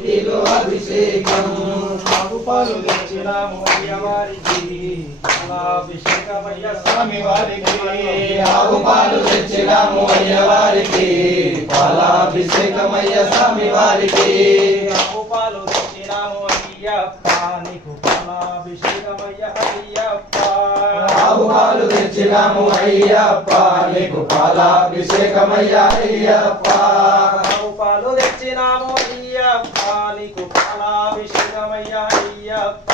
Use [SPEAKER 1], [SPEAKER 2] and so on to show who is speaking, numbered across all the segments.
[SPEAKER 1] భక్తిలో అభిషేకము.
[SPEAKER 2] పాలు తెచ్చినాము అయ్యవారికి. అభిషేకమయ్య స్వామి వారికి.
[SPEAKER 1] ఆవు పాలు తెచ్చినాము పాలాభిషేకమయ్య స్వామి వారికి.
[SPEAKER 2] ఆవు పాలు తెచ్చినాము అయ్యప్ప. నీకు పాలాభిషేకమయ్య అయ్యప్ప.
[SPEAKER 1] ఆవు పాలు తెచ్చినాము అయ్యప్ప. నీకు పాలాభిషేకమయ్య అయ్యప్ప.
[SPEAKER 2] ఆవు పాలు నీకు పాలాభిషేకమయ్య అయ్యప్ప.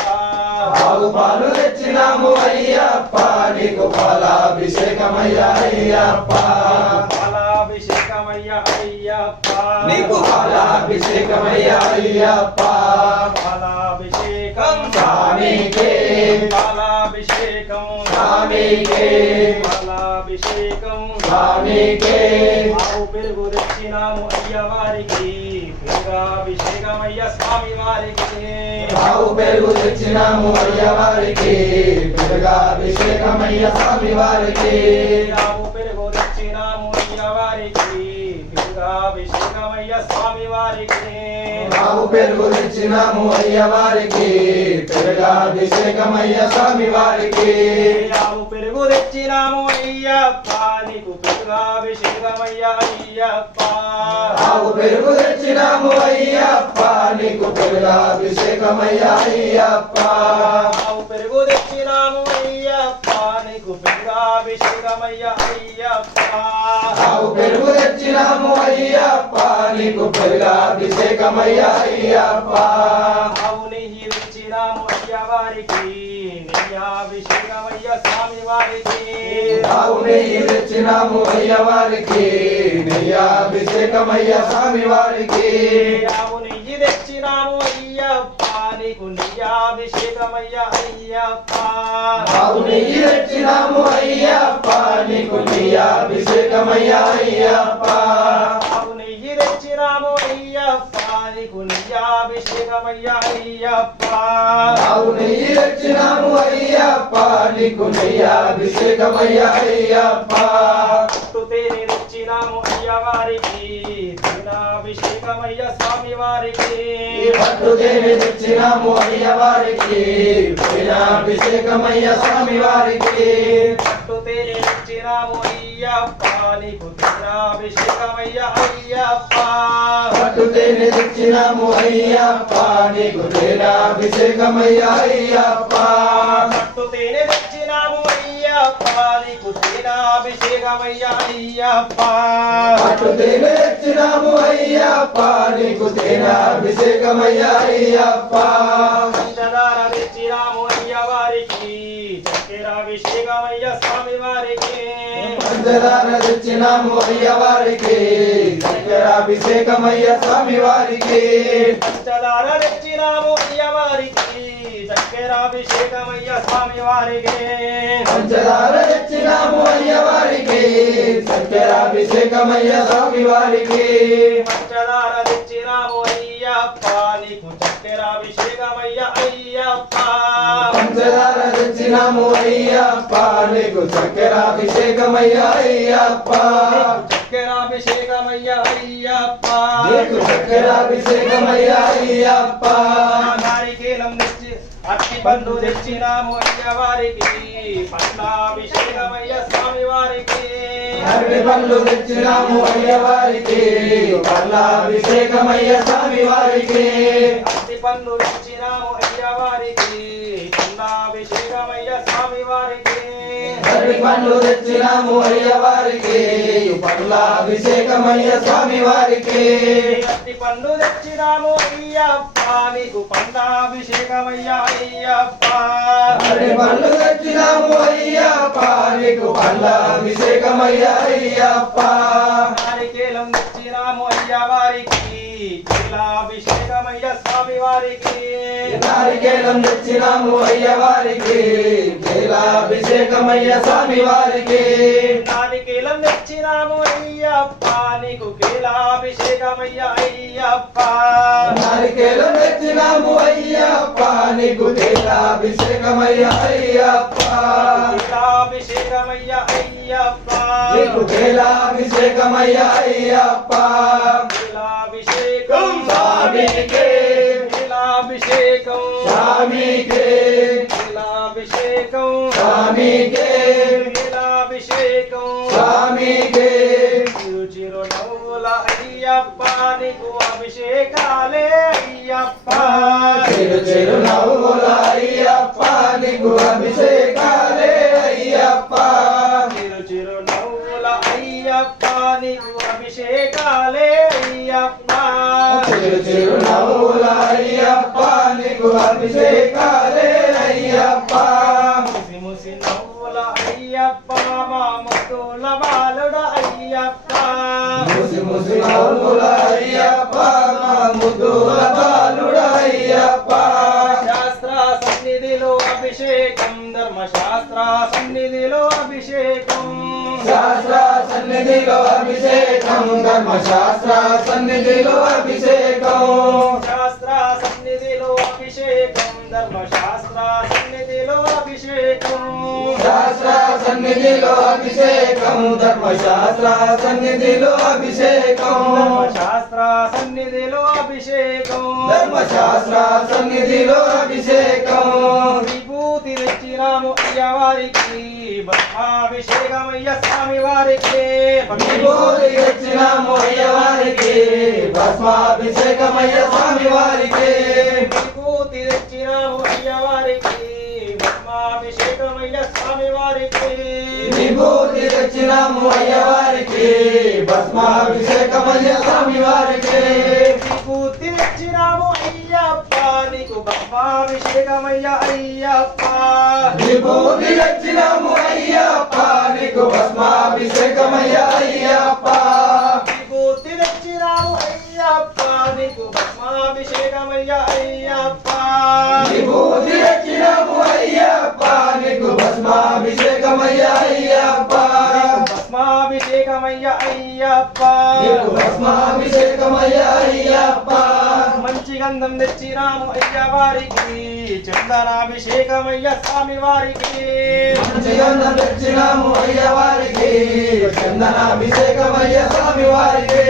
[SPEAKER 1] ఆవు పాలు తెచ్చినాము అయ్యప్ప. నీకు పాలాభిషేకమయ్య అయ్యప్ప.
[SPEAKER 2] పాలాభిషేకమయ్య అయ్యప్ప.
[SPEAKER 1] నీకు పాలాభిషేకమయ్య అయ్యప్ప.
[SPEAKER 2] పాలాభిషేకం
[SPEAKER 1] స్వామికే.
[SPEAKER 2] పాలాభిషేకం
[SPEAKER 1] స్వామికే.
[SPEAKER 2] పాలాభిషేకం
[SPEAKER 1] స్వామికే.
[SPEAKER 2] ఆవు పెరుగు తెచ్చినాము అయ్యవారికి పెరుగాభిషేకమయ్య స్వామి వారికి.
[SPEAKER 1] ఆవు పెరుగు తెచ్చినాము అయ్యవారికి పెరుగాభిషేకమయ్య స్వామి వారికి.
[SPEAKER 2] ఆవు పెరుగాభిషేకమయ్య స్వామి వారికి
[SPEAKER 1] ఆవు పెరుగు తెచ్చినాము అయ్యవారికి పెరుగాభిషేకమయ్య స్వామి వారికి
[SPEAKER 2] ఆవు పెరుగు తెచ్చినాము అయ్యప్ప నీకు పెరుగాభిషేకమయ్య అయ్యప్ప.
[SPEAKER 1] ఆవు పెరుగు తెచ్చినాము అయ్యప్ప నీకు పెరుగాభిషేకమయ్య అయ్యప్ప.
[SPEAKER 2] ఆవు పెరుగు అయ్యప్ప నీకు పెరుగాభిషేకమయ్య అయ్యప్ప
[SPEAKER 1] పెరుగు తెచ్చినాము అయ్యప్ప. నీకు పెరుగాభిషేకమయ్య అయ్యప్ప.
[SPEAKER 2] ఆవు నెయ్యి తెచ్చినాము అయ్యవారికి. నెయ్యాభిషేకమయ్య స్వామి వారికి
[SPEAKER 1] ఆవు నెయ్యి తెచ్చినాము అయ్యవారికి నెయ్యాభిషేకమయ్య స్వామి వారికి
[SPEAKER 2] నెయ్యి తెచ్చినాము అయ్యప్ప. నీకు నెయ్యాభిషేకమయ్య అయ్యప్ప
[SPEAKER 1] ఆవు నెయ్యి అయ్యప్ప నీకు నెయ్యాభిషేకమయ్య అయ్యప్ప
[SPEAKER 2] ఆవు నెయ్యి అయ్యప్ప నీకు నెయ్యాభిషేకమయ్య అయ్యప్ప
[SPEAKER 1] ఆవు నెయ్యి అయ్యప్ప నీకు అయ్యప్ప
[SPEAKER 2] అయ్యవారికి దినాభిషేకమయ్య స్వామి వారికి
[SPEAKER 1] తేనె తెచ్చినాము అయ్యవారికి. అభిషేకమయ్య స్వామి వారికి
[SPEAKER 2] తేనె తెచ్చినాము అయ్యప్ప నీకు దినాభిషేకమయ్య అయ్యప్ప.
[SPEAKER 1] తేనె తెచ్చినాము అయ్యప్ప నీకు తేనాభిషేకమయ్య అయ్యప్ప.
[SPEAKER 2] తేనె తెచ్చినాము అయ్యప్ప నీకు దినాభిషేకమయ్య అయ్యప్ప
[SPEAKER 1] పట్టు తేనె తెచ్చినాము అయ్యప్ప నీకు తేనాభిషేకమయ్య అయ్యప్ప.
[SPEAKER 2] పంచదార తెచ్చినాము అయ్యవారికి చక్కెరాభిషేకమయ్య స్వామి వారికి.
[SPEAKER 1] పంచదార తెచ్చినాము అయ్యవారికి చక్కెరాభిషేకమయ్య స్వామి వారికి.
[SPEAKER 2] పంచదార తెచ్చినాము అయ్యవారికి చక్కెరాభిషేకమయ్య స్వామి వారికి
[SPEAKER 1] పంచదార తెచ్చినాము అయ్యవారికి చక్కెరాభిషేకమయ్య స్వామి వారికి
[SPEAKER 2] పంచదార తెచ్చినాము అయ్యప్ప నీకు చక్కెరాభిషేకమయ్య అయ్యప్ప.
[SPEAKER 1] పంచదార తెచ్చినాము అయ్యప్ప. నీకు చక్కెరాభిషేకమయ్య అయ్యప్ప.
[SPEAKER 2] చక్కెరాభిషేకమయ్య అయ్యప్ప
[SPEAKER 1] నీకు చక్కెరాభిషేకమయ్య అయ్యప్ప
[SPEAKER 2] అట్టి పండు తెచ్చినాము అయ్యవారికి పండాభిషేకమయ్య స్వామి వారికి.
[SPEAKER 1] అరటి పళ్ళు తెచ్చినాము అయ్యవారికి పల్లాభిషేకమయ్య స్వామి వారికి.
[SPEAKER 2] అట్టి పండు తెచ్చినాము అయ్యవారికి వారికి.
[SPEAKER 1] అరటి పండ్లు తెచ్చినాము అయ్యవారికి పల్లాభిషేకమయ్య స్వామి వారికి.
[SPEAKER 2] అట్టి పండు తెచ్చినాము అయ్యప్ప నీకు పండాభిషేకమయ్య అయ్యప్ప
[SPEAKER 1] అరటి పళ్ళు తెచ్చినాము అయ్యప్ప నీకు పల్లాభిషేకమయ్య అయ్యప్ప
[SPEAKER 2] నారికేలం తెచ్చినాము అయ్యవారికి కేలాభిషేకమయ్య స్వామి వారికి
[SPEAKER 1] నారికేలం తెచ్చినాము అయ్యవారికి. కేలాభిషేకమయ్య స్వామి వారికి
[SPEAKER 2] నారికేలం తెచ్చినాము అయ్యప్ప. నీకు కేలాభిషేకమయ్య అయ్యప్ప.
[SPEAKER 1] నారికేలం తెచ్చినాము అయ్యప్ప. నీకు కేలాభిషేకమయ్య అయ్యప్ప.
[SPEAKER 2] కేలాభిషేకమయ్య అయ్యప్ప.
[SPEAKER 1] నీకు కేలాభిషేకమయ్య అయ్యప్ప. స్వామికే.
[SPEAKER 2] నీలాభిషేకం.
[SPEAKER 1] స్వామికే.
[SPEAKER 2] నీలాభిషేకం.
[SPEAKER 1] స్వామికే.
[SPEAKER 2] చిరు చిరు నవ్వుల అయ్యప్ప నీకు అభిషేకాలే అయ్యప్ప.
[SPEAKER 1] చిరు చిరు నవ్వుల అయ్యప్ప నీకు అభిషేకాలే అయ్యప్ప.
[SPEAKER 2] చిరు చిరు నవ్వుల అయ్యప్ప నీకు అభిషేకాలే అయ్యప్ప.
[SPEAKER 1] చిరు చిరు అయ్యప్ప నీకు అభిషేకాలే అయ్యప్ప
[SPEAKER 2] ముసి ముసి నవ్వుల అయ్యప్ప మా ముద్దుల బాలుడ అయ్యప్ప
[SPEAKER 1] ముసి ముసి నవ్వుల అయ్యప్ప మా బాలుడ అయ్యప్ప
[SPEAKER 2] శాస్త్ర సన్నిధిలో అభిషేకం ధర్మశాస్త్ర సన్నిధిలో అభిషేకం
[SPEAKER 1] శాస్త్ర సన్నిధిలో అభిషేకం ధర్మశాస్త్ర సన్నిధిలో అభిషేకం
[SPEAKER 2] శాస్త్ర సన్నిధిలో అభిషేకం ధర్మశాస్త్ర సన్నిధిలో అభిషేకం.
[SPEAKER 1] శాస్త్ర సన్నిధిలో అభిషేకం ధర్మశాస్త్ర సన్నిధిలో అభిషేకం.
[SPEAKER 2] ధర్మశాస్త్ర సన్నిధిలో అభిషేకం.
[SPEAKER 1] ధర్మశాస్త్ర సన్నిధిలో అభిషేకం.
[SPEAKER 2] విభూతి తెచ్చినాము అయ్యవారికి. బ్రహ్మాభిషేకమయ్య స్వామి వారికి
[SPEAKER 1] విభూతి తెచ్చినాము అయ్యవారికి భస్మాభిషేకమయ్య స్వామి వారికి
[SPEAKER 2] విభూతి తెచ్చినాము అయ్యవారికి బ్రహ్మాభిషేకమయ్య స్వామి వారికి
[SPEAKER 1] విభూతి తెచ్చినాము అయ్యవారికి భస్మాభిషేకమయ్య స్వామి వారికి
[SPEAKER 2] నీకు బ్రహ్మాభిషేకమయ్య అయ్యప్ప.
[SPEAKER 1] విభూతి తెచ్చినాము అయ్యప్ప నీకు భస్మాభిషేకమయ్య అయ్యప్ప.
[SPEAKER 2] విభూతి తెచ్చినాము అయ్యప్ప నీకు బ్రహ్మాభిషేకమయ్య అయ్యప్ప.
[SPEAKER 1] విభూతి తెచ్చినాము అయ్యప్ప నీకు భస్మాభిషేకమయ్య అయ్యప్ప.
[SPEAKER 2] భస్మాభిషేకమయ్య అయ్యప్ప.
[SPEAKER 1] నీకు భస్మాభిషేకమయ్య అయ్యప్ప.
[SPEAKER 2] గంధం తెచ్చినాము అయ్యవారికి చందనాభిషేకమయ్య స్వామి వారికి.
[SPEAKER 1] మంచిగంధం తెచ్చినాము అయ్యవారికి చందనాభిషేకమయ్య స్వామి వారికి.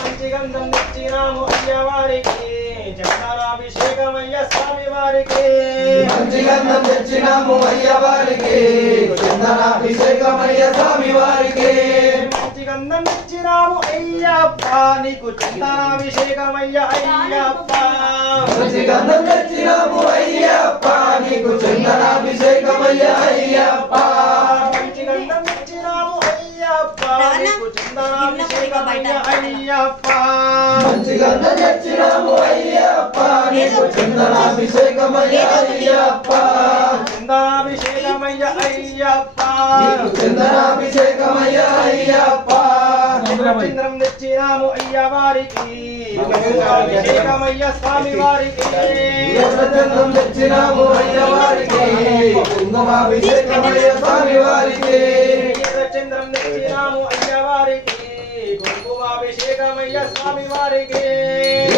[SPEAKER 2] మంచి గంధం తెచ్చినాము అయ్యవారికి చందనాభిషేకమయ్య స్వామి వారికి.
[SPEAKER 1] మంచిగంధం తెచ్చినాము అయ్యవారికి చందనాభిషేకమయ్య స్వామి వారికి.
[SPEAKER 2] మంచి గంధం తెచ్చినాము అయ్యప్ప. నీకు చందనాభిషేకమయ్య అయ్యప్ప.
[SPEAKER 1] మంచిగంధం తెచ్చినాము అయ్యప్ప. నీకు చందనాభిషేకమయ్య అయ్యప్ప.
[SPEAKER 2] మంచి గంధం తెచ్చినాము అయ్యప్ప నీకు చందనాభిషేకమయ్య అయ్యప్ప.
[SPEAKER 1] మంచిగంధం తెచ్చినాము అయ్యప్ప. నీకు చందనాభిషేకమయ్య అయ్యప్ప.
[SPEAKER 2] చందనాభిషేకమయ్య అయ్యప్ప.
[SPEAKER 1] నీకు చందనాభిషేకమయ్య అయ్యప్ప.
[SPEAKER 2] చంద్రం తెచ్చినాము అయ్యవారికి అభిషేకమయ్య స్వామి వారికి.
[SPEAKER 1] ఎర్రచందం తెచ్చినాము అయ్యవారికి కుంకుమాభిషేకమయ్య స్వామి వారికి.
[SPEAKER 2] చంద్రం తెచ్చినాము అయ్యవారికి కుంకుమాభిషేకమయ్య స్వామి వారికి.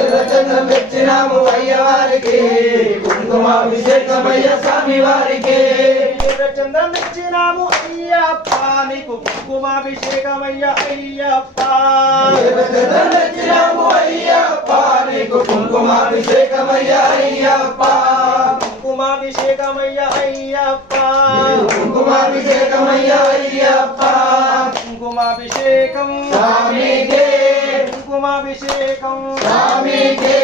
[SPEAKER 1] ఎర్రచందం తెచ్చినాము అయ్యవారికి కుంకుమాభిషేకమయ్య స్వామి వారికి.
[SPEAKER 2] చంద్రం తెచ్చినాము అయ్యప్ప నీకు కుంకుమాభిషేకమయ్య అయ్యప్ప.
[SPEAKER 1] ఎర్రచందం తెచ్చినాము అయ్యప్ప నీకు కుంకుమాభిషేకమయ్య అయ్యప్ప.
[SPEAKER 2] కుంకుమాభిషేకమయ్య అయ్యప్ప.
[SPEAKER 1] కుంకుమాభిషేకమయ్య అయ్యప్ప.
[SPEAKER 2] కుంకుమాభిషేకం.
[SPEAKER 1] స్వామికే.
[SPEAKER 2] కుంకుమాభిషేకం.
[SPEAKER 1] స్వామికే.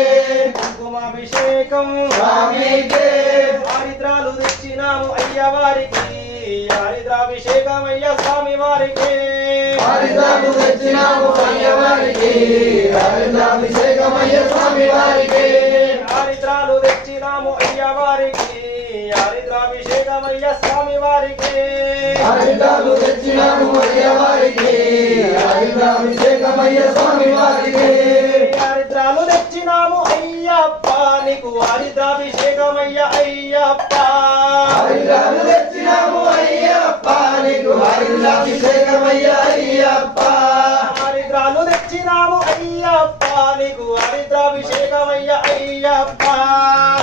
[SPEAKER 2] కుంకుమాభిషేకం.
[SPEAKER 1] స్వామికే.
[SPEAKER 2] తెచ్చినాము అయ్యవారికి చారిత్రాభిషేకమయ్య స్వామి వారికి.
[SPEAKER 1] హరిదాము తెచ్చినాము అయ్యవారికి హరిదాభిషేకమయ్య స్వామి వారికి.
[SPEAKER 2] చారిత్రాలు తెచ్చినాము అయ్యవారికి చారిత్రాభిషేకమయ్య స్వామి వారికి.
[SPEAKER 1] హరిదాలు తెచ్చినాము అయ్యవారికి హరిదాభిషేకమయ్య స్వామి వారికి.
[SPEAKER 2] చారిత్రాలు తెచ్చినాము అయ్యప్ప నీకు చారిత్రాభిషేకమయ్య అయ్యప్ప.
[SPEAKER 1] తెచ్చినాము అయ్యప్ప నీకు హరిదాభిషేకమయ్య అయ్యప్ప.
[SPEAKER 2] చారిత్రాలు తెచ్చినాము అయ్యప్ప నీకు చారిత్రాభిషేకమయ్య అయ్యప్ప.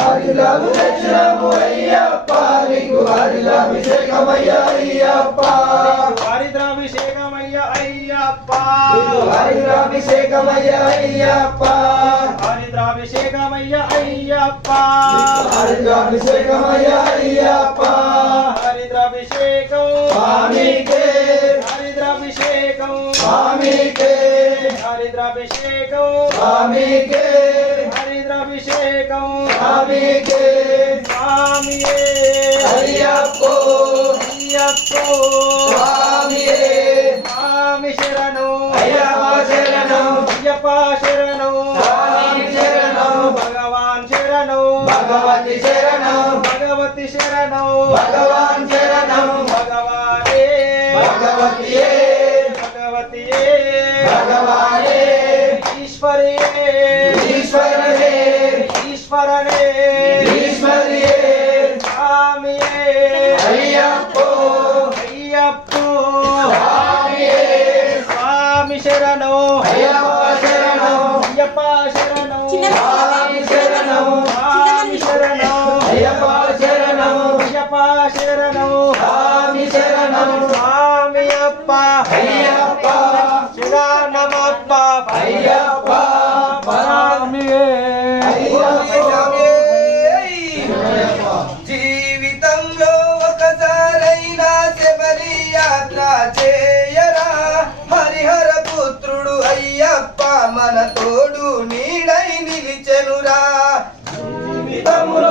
[SPEAKER 1] హరిదాలు తెచ్చినాము అయ్యప్ప నీకు
[SPEAKER 2] చారిత్రాభిషేకమయ్య అయ్యప్ప. అయ్యప్ప
[SPEAKER 1] హరిద్రాభిషేకమయ్య అయ్యప్ప
[SPEAKER 2] హరిద్రాభిషేకమయ్య అయ్యప్ప
[SPEAKER 1] హరిద్రాభిషేకమయ్య అయ్యప్ప
[SPEAKER 2] హరిద్రాభిషేకం
[SPEAKER 1] స్వామికే.
[SPEAKER 2] హరిద్రాభిషేకం
[SPEAKER 1] స్వామికే.
[SPEAKER 2] హరిద్రాభిషేకం
[SPEAKER 1] స్వామికే.
[SPEAKER 2] హరిద్రాభిషేకం
[SPEAKER 1] స్వామికే.
[SPEAKER 2] స్వామియే.
[SPEAKER 1] అయ్యప్పో
[SPEAKER 2] అయ్యప్పో
[SPEAKER 1] స్వామియే. Teixeira é mau. Tá Eita!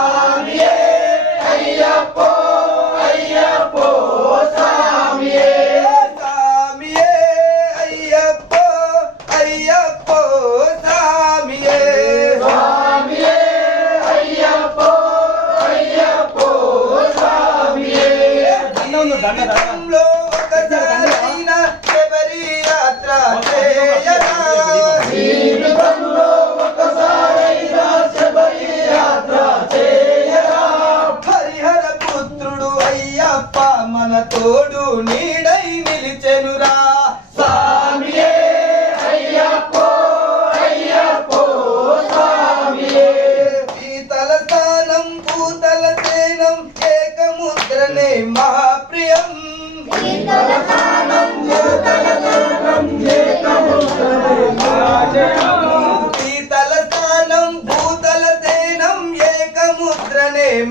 [SPEAKER 1] ఏకం భూతల సేనం ఏకముద్రనే మహాప్రియం.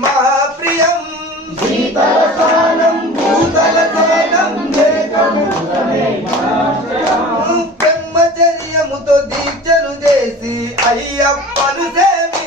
[SPEAKER 1] మహాప్రియం బ్రహ్మచర్యముతో దీక్షను చేసి అయ్యప్పను సేవ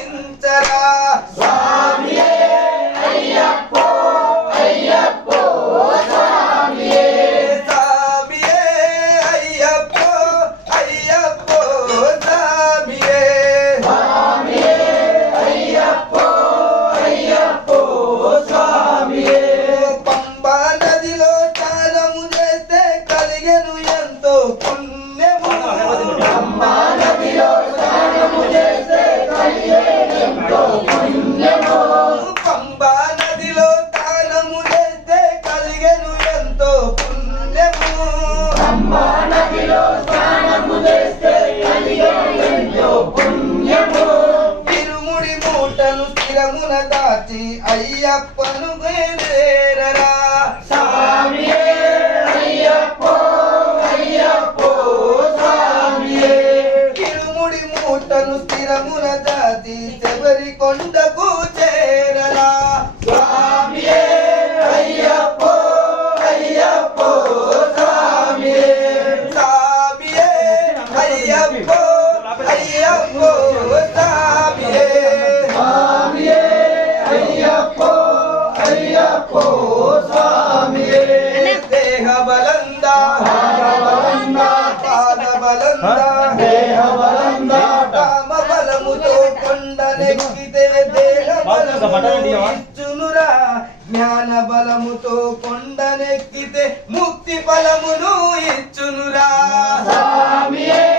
[SPEAKER 1] ఇచ్చునురా. జ్ఞాన బలముతో కొండనెక్కితే ముక్తి ఫలమును ఇచ్చునురా. స్వామియే.